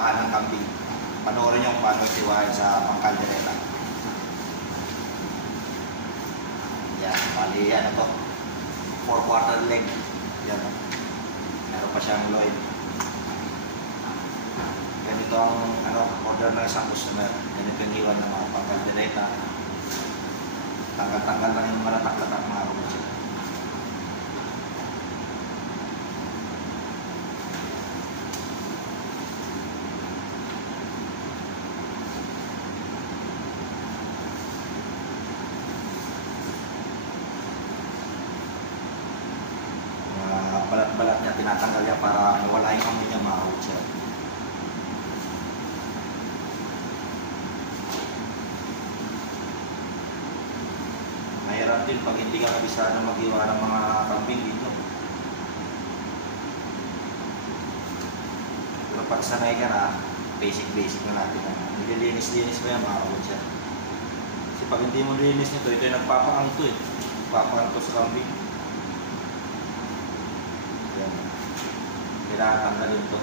paa ng kambing. Panoorin nyo kung paano itiwain sa pangkaldereta. Yan, bali yan ito. 4/4 leg. Yan. Meron pa siyang loin. Ganito ang order ng isang customer. Ganito yung iwan ng mga pangkaldereta. Tanggal-tanggal lang yung mga latak-latak mga kabutsa. Balat-balat niya, tinatanggal niya para mawala yung amoy niya mga kabutsa. Mahirap din pag hindi ka kabisado mag-iwa ng mga kambing dito. Pero pag sanay ka na, basic na natin. Nililinis-linis mo yan mga kabutsa. Kasi pag hindi mo nilinis nito, ito yung nagpapakang ito eh. Nagpapakang ito sa kambing. Yan. Kailangan tanggalin ito.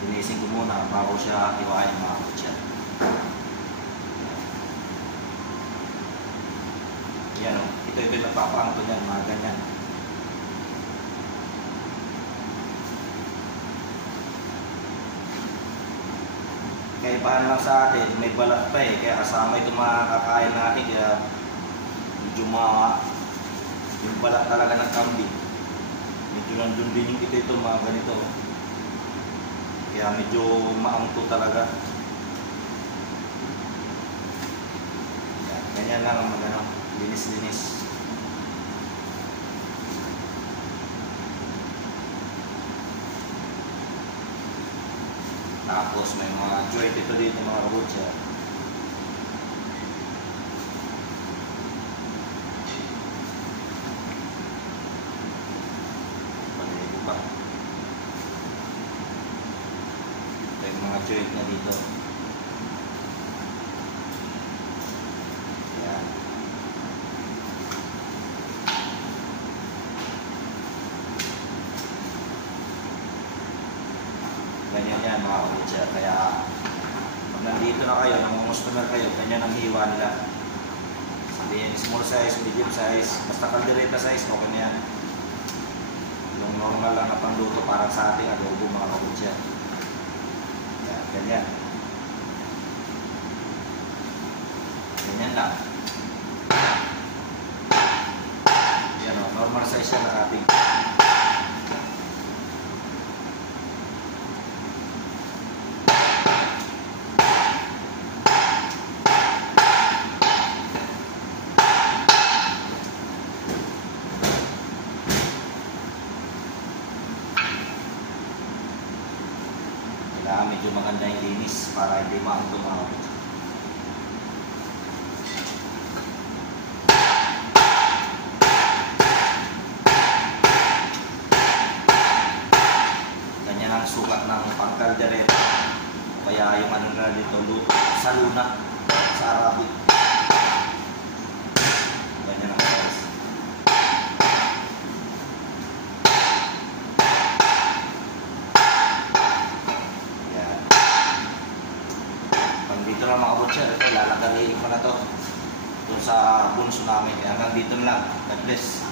Linisin ko muna bago siya iwain mga kabutsa. Yan o. Ito yung nagpapakang ito niyan, mga ganyan. Kaibahan lang sa atin, may balat pa eh. Kaya kasama ito mga kakain natin. Kaya medyo yung balat talaga ng kambing. Medyo nandun din yung ito mga ganito. Kaya medyo maangto talaga. Yan, ganyan lang ang magano, linis-linis. Tapos may mga joint ito dito mga kabutsa. Paligo pa. Ito yung mga joint na dito. Yan. Ganyan yan mga kabutsa. Kaya pag nandito na kayo, customer kayo, ganyan ang hiwa nila. Sabihin, small size, medium size, basta kaldereta size, okay na yan. Yung normal lang na pangluto parang sa ating adobo mga kabutsa. Yan, ganyan. Ganyan lang. Yan o, normal size yan na ating. Medyo maganda yung linis para hindi maangto mga kabutsa. Ganyan ang sukat ng pangkaldereta. Kaya yung ano na dito, luto sa luna, sa Arabic. Ganyan ang size. Dito lang mga kabutsa, ito lalagariin ko na to doon sa bunso namin. Kaya hanggang dito na lang. God bless.